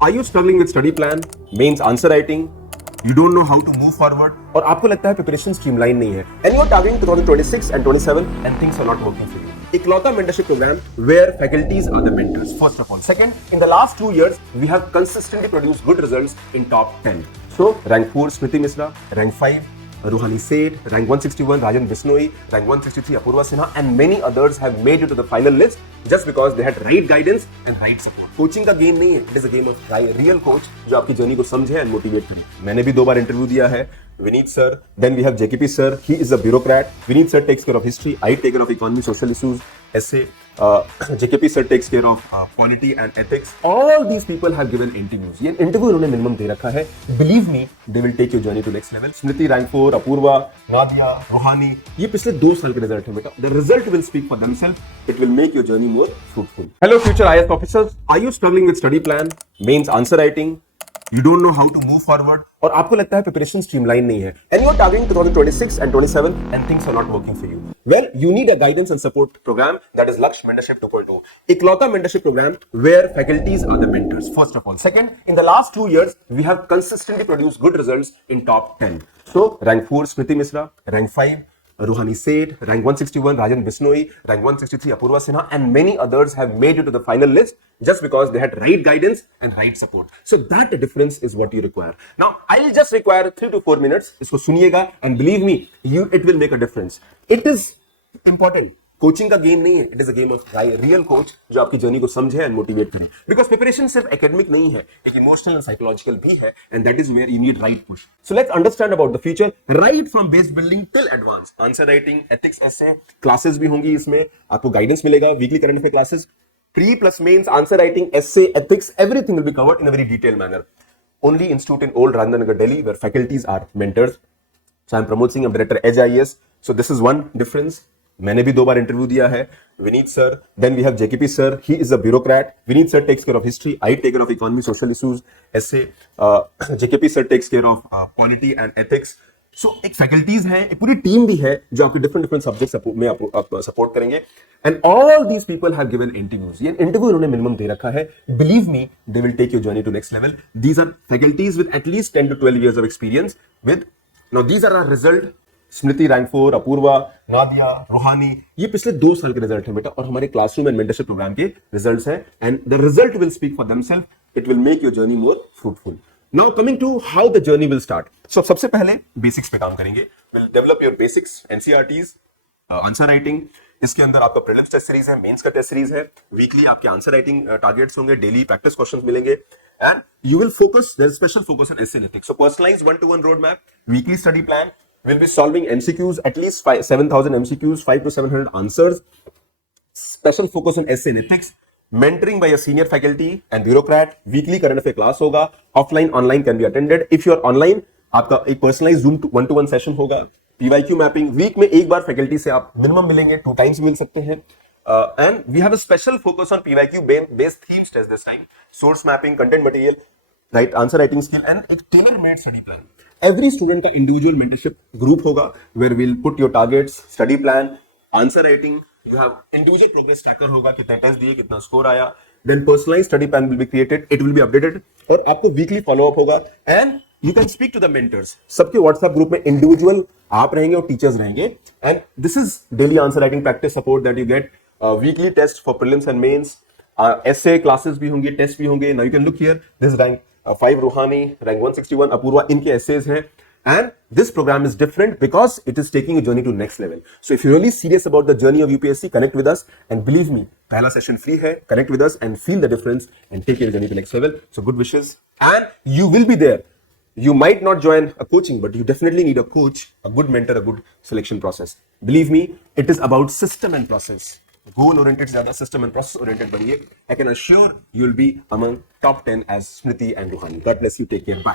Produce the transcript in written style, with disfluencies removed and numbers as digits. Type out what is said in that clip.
Are you struggling with study plan, mains answer writing, you don't know how to move forward, और आपको लगता है preparation streamline नहीं है, and you are targeting 2026 and 27 and things are not working for you? Iklauta mentorship program where faculties are the mentors. First of all, second, in the last 2 years we have consistently produced good results in top 10. So rank 4 Smriti Misra, rank 5 Ruhani Seth, rank 161 Rajan Bisnoi, rank 163 Apurva Sinha, and many others have made it to the final list just because they had right guidance and right support. Coaching का game नहीं है, it is a game of real coach जो आपकी journey को समझे and motivate करे. मैंने भी 2 बार इंटरव्यू दिया है. Vineet sir, then we have JKP sir, he is a bureaucrat. Vineet sir takes care of history, I take care of economy, social issues, essay. JKP sir takes care of polity and ethics. All these people have given interviews. ये interview उन्होंने minimum दे रखा है. Believe me, they will take your journey to next level. Smriti rank 4, Apurva, Nadia, Ruhani. ये पिछले 2 साल के result है बेटा. The result will speak for themselves. It will make your journey more fruitful. Hello future IAS officers. Are you struggling with study plan, mains answer writing? You don't know how to move forward, और आपको लगता है preparation streamline नहीं है, and you are targeting 2026 and 27 and things are not working for you. Well, you need a guidance and support program that is Laksh Mentorship 2.0. Iklauta mentorship program where faculties are the mentors. First of all, second, in the last 2 years we have consistently produced good results in top 10. So rank 4 Smriti Misra, rank 5 Ruhani Seth, rank 161 Rajan Bisnoi, rank 163 Apurva Sinha, and many others have made it to the final list just because they had right guidance and right support. So that difference is what you require. Now, I'll just require 3 to 4 minutes. इसको सुनिएगा and believe me, it will make a difference. It is important. Coaching का game नहीं है, it is a game of real coach जो आपकी journey को समझे and motivate करे. बिकॉज प्रिपरेशन सिर्फ एकेडमिक नहीं है, एक इमोशनल एंड साइकोलॉजिकल भी है, and that is where you need right push. So let's understand about the future right from base building till advance. Answer writing, ethics, essay classes भी होंगी, इसमें आपको गाइडेंस मिलेगा, weekly current affair classes, pre plus mains, answer writing, essay, ethics, everything will be covered in a very detailed manner. Only institute in old Rajendra Nagar, Delhi, where faculties are mentors. So I'm Pramod Singh, I'm director Edge IAS. So this is one difference. मैंने भी 2 बार interview दिया है. Vineet sir, then we have JKP sir, he is a bureaucrat. Vineet sir takes care of history, I take care of economy, social issues, essay. JKP sir takes care of polity and ethics. So एक faculties है, एक पूरी team भी है जो आपके different subject में आप सपोर्ट करेंगे. And all these people have given interviews. ये इंटरव्यू उन्होंने मिनिमम दे रखा है. Believe me, they will take your journey to next level. These are faculties with at least 10 to 12 years of experience with. Now these are our result. Smriti rank 4, Apoorva, Nadia, Ruhani, ये पिछले 2 साल के result हैं बेटा, और हमारे क्लासरूम एंड मेंटरशिप प्रोग्राम के results हैं, and the result will speak for themselves. It will make your journey more fruitful. Now coming to how the journey will start. So सबसे पहले बेसिक्स पे काम करेंगे. Will develop your basics, NCERTs, answer writing. इसके अंदर आपका prelims test series है, mains का टेस्ट सीरीज है. वीकली आपके आंसर राइटिंग टारगेट्स होंगे, डेली प्रैक्टिस क्वेश्चंस मिलेंगे, and you will focus, there is special focus on essay and ethics. So personalised 1-to-1 road map, weekly study plan. We'll be solving MCQs, at least 7,000 MCQs, 5 to 700 answers. Special focus on essay and ethics. Mentoring by a senior faculty and bureaucrat. Weekly current affair class होगा. Offline, online can be attended. If you are online, आपका एक personalized Zoom 1-to-1 session होगा. PYQ mapping. Week में एक बार faculty से आप minimum मिलेंगे, 2 times मिल सकते हैं. And we have a special focus on PYQ based themes test this time. Source mapping, content material, right answer writing skill, and एक tailor made study plan. Every student का individual mentorship group होगा where will put your targets, study plan, answer writing. You have individual progress tracker होगा, कितने test दिए, कितना score आया. Then personalised study plan will be created, it will be updated, और आपको weekly follow up होगा. And you can speak to the mentors. सबके WhatsApp group में इंडिविजुअल आप रहेंगे और टीचर्स रहेंगे. And this is daily answer writing practice support that you get. Weekly test for prelims and mains, essay classes भी होंगे, test भी होंगे. Now you can look here, this rank 5 Ruhani, rank 161 Apurva, इनके essays हैं. And this program is different because it is taking your journey to next level. So if you're really serious about the journey of UPSC, connect with us, and believe me, पहला session free है. Connect with us and feel the difference and take your journey to next level. So good wishes, and you will be there. You might not join a coaching, but you definitely need a coach, a good mentor, a good selection process. Believe me, it is about system and process. Goal oriented ज़्यादा, system and process oriented बनिए. I can assure you will be among top 10 as Smriti and Ruhani. God bless you. Take care. Bye.